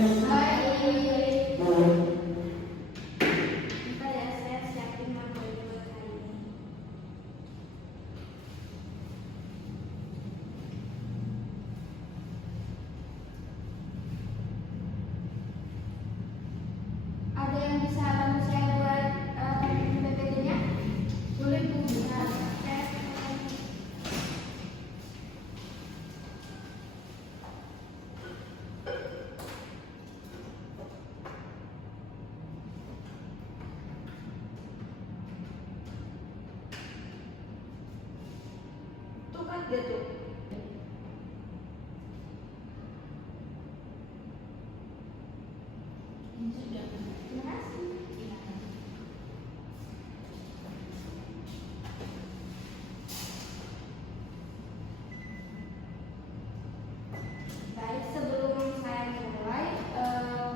Baik. Bentar ya, saya siapin materi buat hari ini. Ada yang bisa bantu saya buat PPT-nya? Boleh Bu. Nah, tuh kan dia tuh. Ini sudah. Terima kasih. Baik, sebelum saya mulai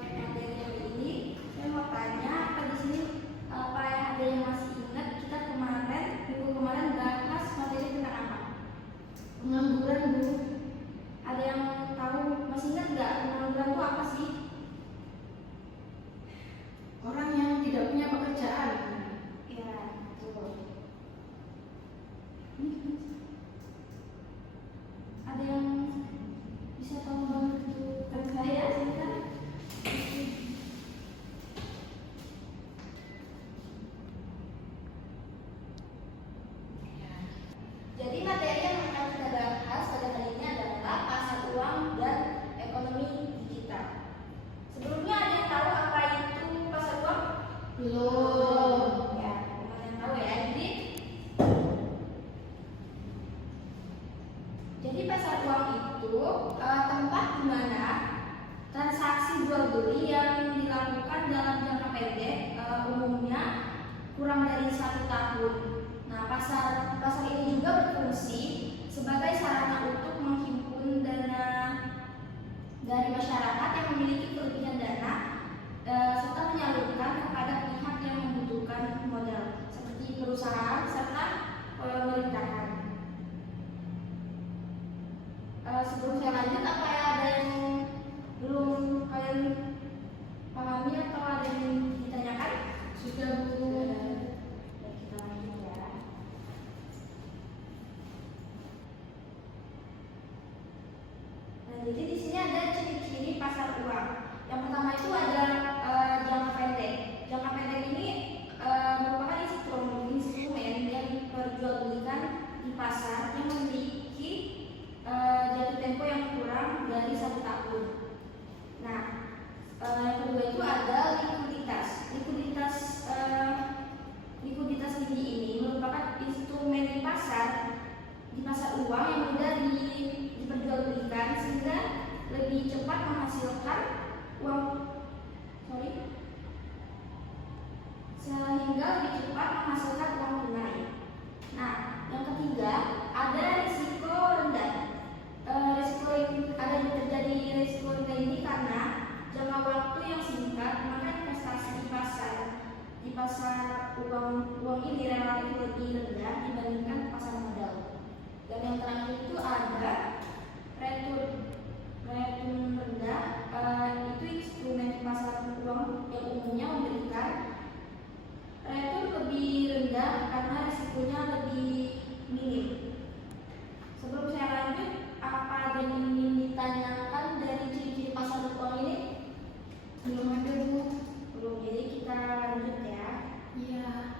materi hari ini, saya mau tanya apa di sini apa yang ada yang masih ingat kita minggu kemarin bahas materi tentang apa? Pengangguran Bu. Ada yang tahu masih ingat nggak pengangguran itu apa sih? Orang yang tidak punya pekerjaan. Ya, betul. Ada yang bisa tahu bantu saya sebentar? Jadi materi yang akan kita bahas pada hari ini adalah pasar uang dan ekonomi digital. Sebelumnya ada yang tahu apa itu pasar uang? Belum. Ya, ada yang tahu ya. Jadi pasar uang itu tempat di mana transaksi jual beli yang dilakukan dalam jangka pendek, umumnya kurang dari 1 tahun. Nah, pasar ini juga berfungsi sebagai sarana untuk menghimpun dana dari masyarakat yang memiliki kelebihan dana serta menyalurkan kepada pihak yang membutuhkan modal seperti perusahaan serta pemerintahan. Sebelum saya lanjut, apa ya ada yang belum kalian pahami atau ada yang ditanyakan? Sudah Bu. Baik, kita lanjut ya. Nah, jadi di sini ada ciri-ciri pasar uang. Yang pertama itu ada jangka pendek. Jangka pendek ini merupakan instrumen yang diperjualbelikan di pasar yang memiliki jatuh tempo yang kurang dari 1 tahun. Nah, yang kedua itu ada likuiditas. Likuiditas tinggi ini merupakan instrumen di pasar uang yang mudah diperjualbelikan sehingga lebih cepat menghasilkan uang tunai. Nah, yang ketiga ada risiko rendah. Ada terjadi risiko rendah ini karena jangka waktu yang singkat, maka investasi di pasar uang ini relatif lebih rendah dibandingkan pasar modal. Dan yang terakhir itu ada return rendah. Itu instrumen di pasar uang yang umumnya memberikan return lebih rendah karena risikonya lebih minim. Sebelum saya lanjut, apa ada yang ingin ditanyakan dari ciri-ciri pasar uang ini? Belum ada Bu. Belum, jadi kita lanjut ya. Iya.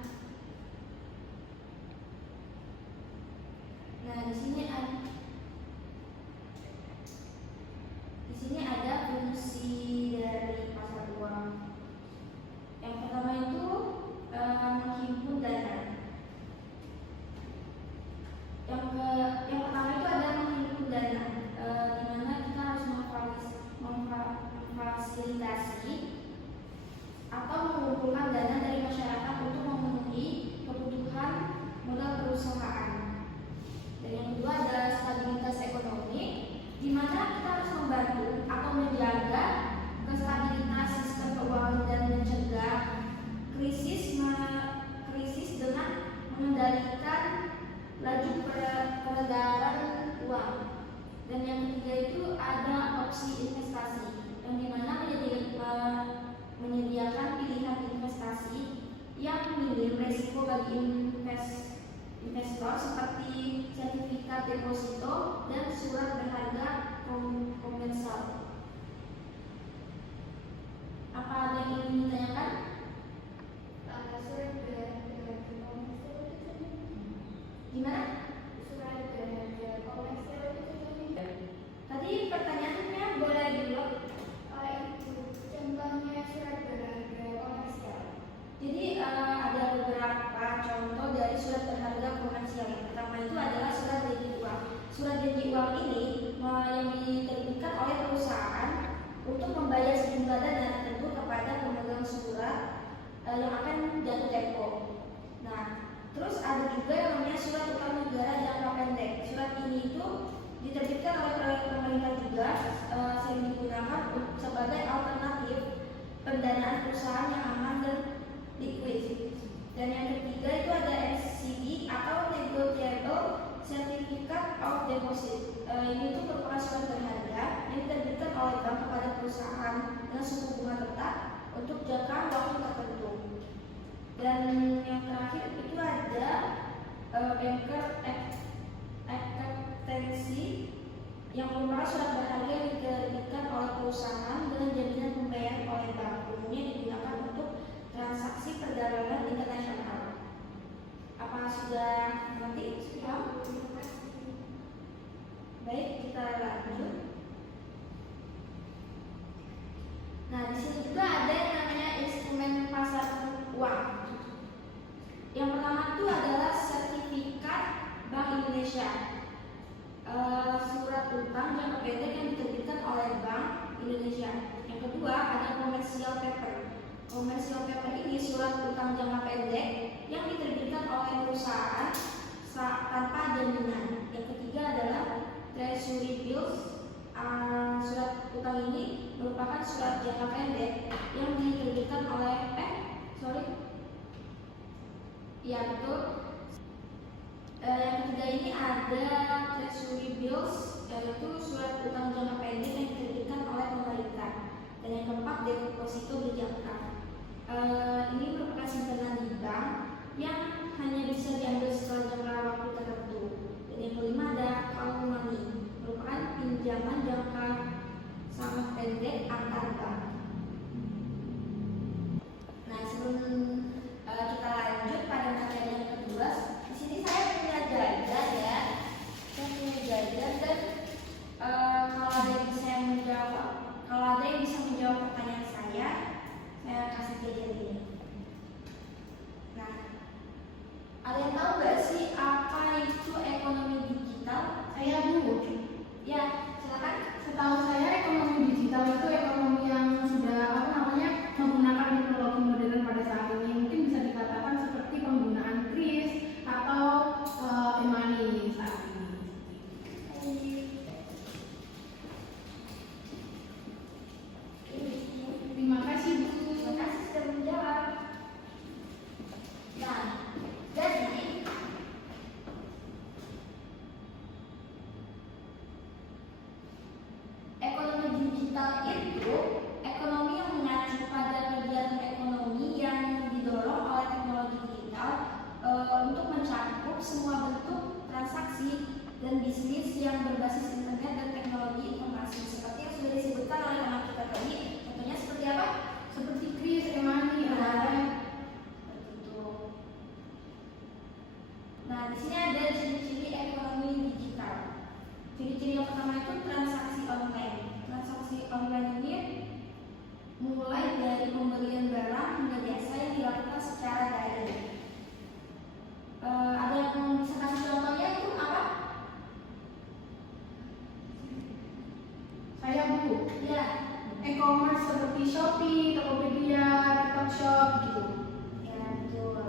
Nah, di sini ada fungsi dari pasar uang. Yang pertama itu menghimpun dana. deposito, dan surat berharga komersial. Apa ada yang ingin ditanyakan? Surat berharga komersial itu Gimana? surat berharga komersial itu Tadi pertanyaannya boleh diulang. itu contohnya surat berharga komersial. Jadi ada beberapa contoh dari surat berharga komersial. Yang pertama itu adalah surat janji uang. Surat janji uang ini yang diterbitkan oleh perusahaan untuk membayar sejumlah dana tertentu kepada pemegang surat yang akan jatuh tempo. Nah, terus ada juga yang namanya surat utang negara jangka pendek. Surat ini itu diterbitkan oleh pemerintah juga, sering digunakan sebagai alternatif pendanaan perusahaan yang aman dan liquid. Dan yang ketiga itu ada NCD atau Negotiable Certificate of Deposit. Ini itu merupakan surat berharga yang diterbitkan oleh bank kepada perusahaan dengan suku bunga tetap untuk jangka waktu tertentu. Dan yang terakhir itu ada banker acceptancy yang merupakan surat berharga yang diterbitkan oleh perusahaan dengan jaminan pembayaran oleh bank. Umumnya digunakan untuk transaksi perdagangan internasional. Apa sudah mengerti? Sudah? Baik, kita lanjut. Nah, di sini juga ada yang namanya instrumen pasar uang. Yang pertama itu adalah sertifikat Bank Indonesia, surat utang jangka pendek yang diterbitkan oleh Bank Indonesia. Yang kedua ada commercial paper. Commercial paper ini surat utang jangka pendek yang diterbitkan oleh perusahaan tanpa jaminan. Yang ketiga adalah treasury bills. Surat utang ini merupakan surat jangka pendek yang diterbitkan oleh yang ketiga ini ada treasury bills, yaitu surat utang jangka pendek yang diterbitkan oleh pemerintah. Dan yang keempat deposito berjangka. Ini merupakan simpanan di bank yang hanya bisa diambil setelah jangka waktu tertentu. Dan yang kelima ada call money, merupakan pinjaman jangka sangat pendek antar bank. Nah, sebelum kita lanjut pada materi yang kedua, di sini saya punya jajan ya. Saya punya jajan dan kalau ada yang bisa menjawab pertanyaan saya kasih jajan ini. Nah, ada yang tahu nggak sih apa itu ekonomi digital? Saya Bu. Ya, silakan. Setahu saya ekonomi digital itu ekonomi yang sudah menggunakan teknologi modern pada saat ini. Mungkin bisa dikatakan seperti penggunaan kris atau e-money saat ini. Terima kasih Bu. Terima kasih sudah menjawab. Nah, jadi ekonomi digital itu ekonomi yang mengacu pada kegiatan ekonomi yang didorong oleh teknologi digital untuk mencakup semua bentuk transaksi dan bisnis yang berbasis internet dan teknologi informasi seperti yang sudah disebutkan oleh teman kita tadi. Contohnya seperti apa? Seperti kris, e-money, Seperti itu. Nah, di sini ada ciri-ciri ekonomi digital. Ciri-ciri yang pertama itu transaksi online. Transaksi online ini mulai dari pembelian barang hingga jasa yang dilakukan secara daring. Ada yang bisa kasih contohnya itu apa? Saya Bu. Ya, E-commerce seperti Shopee, Tokopedia, TikTok Shop gitu. ya betul.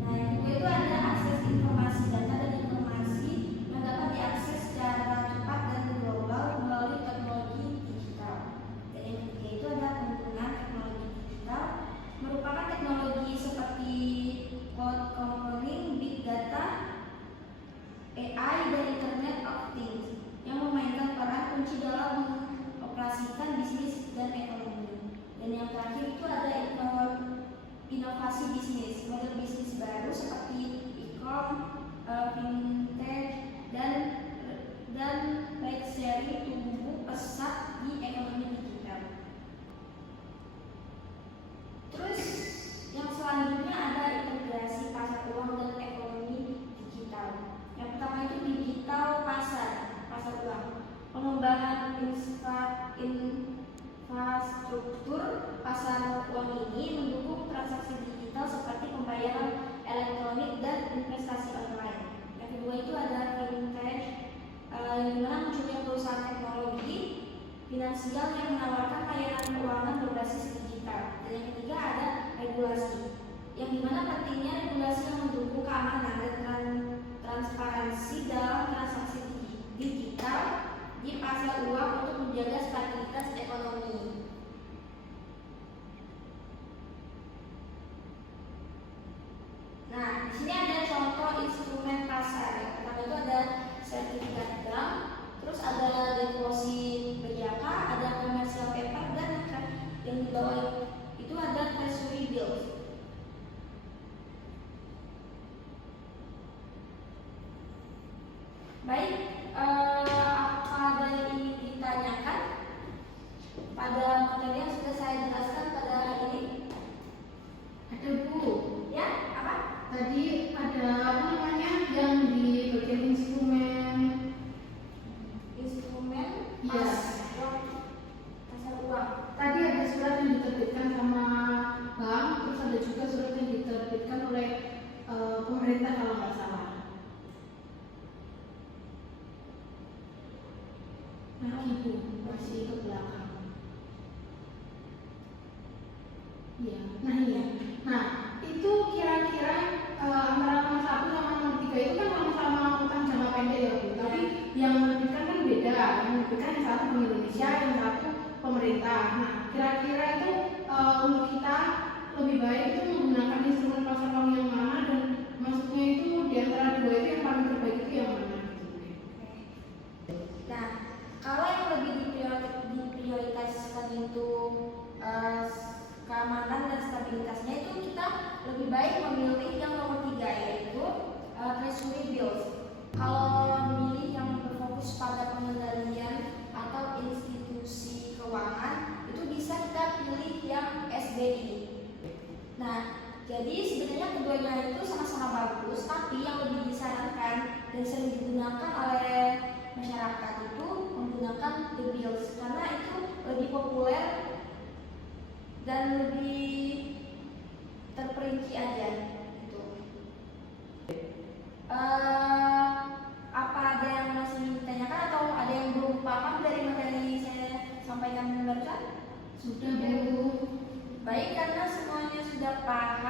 Nah, yang kedua itu ada akses informasi, data dan informasi yang dapat diakses secara cepat dan global melalui teknologi digital. Dan yang ketiga itu ada penggunaan teknologi digital, merupakan teknologi seperti cloud computing, big data, AI, dan Internet of Things yang memainkan peran kunci dalam mengoperasikan bisnis dan ekonomi. Dan yang terakhir itu ada inovasi bisnis, model bisnis baru seperti e-com, fintech, dan infrastruktur pasar uang ini mendukung transaksi digital seperti pembayaran elektronik dan investasi online. Yang kedua itu ada fintech, di mana munculnya perusahaan teknologi finansial yang menawarkan layanan keuangan berbasis digital. Dan yang ketiga ada regulasi, yang dimana pentingnya regulasi yang mendukung keamanan dan transparansi dalam transaksi digital di pasar uang untuk menjaga stabilitas ekonomi. Nah, di sini ada contoh instrumen pasar. Yang pertama itu ada sertifikat bank, terus ada deposit berjangka, ada commercial paper, dan yang di bawah itu ada treasury bills. Baik, apakah ada yang ingin ditanyakan pada materi yang sudah saya jelaskan pada hari ini? Ada Bu. Ya, apa? Tadi ada apa namanya yang di bagian instrumen. Iya. Pasar uang. Tadi ada surat yang diterbitkan sama bank, terus ada juga surat yang diterbitkan oleh pemerintah kalau nggak salah. Nah, Ibu masih ke belakang. Iya. Nah ini. Nah itu kira-kira antara nomor 1 sama nomor 3 itu kan sama-sama utang jangka pendek ya Bu. Tapi yang menerbitkan kan beda. Yang menerbitkan yang satu Bank Indonesia, yang satu pemerintah. Nah kira-kira itu untuk kita lebih baik itu menggunakan instrumen pasar uang yang mana, dan maksudnya itu di antara dua itu yang paling terbaik itu yang mana gitu. Nah, kalau yang lebih diprioritaskan itu keamanan dan stabilitasnya, itu kita lebih baik memilih yang nomor 3 yaitu treasury bills. Kalau memilih yang berfokus pada pengendalian atau institusi keuangan, itu bisa kita pilih yang SBI. Nah, jadi sebenarnya keduanya itu sama-sama bagus, tapi yang lebih disarankan dan sering digunakan oleh masyarakat itu menggunakan the bills karena itu lebih populer dan lebih terperinci aja gitu. Apa ada yang masih ditanyakan atau ada yang belum paham dari materi saya sampaikan barusan? Sudah Bu. Baik, karena semuanya sudah paham,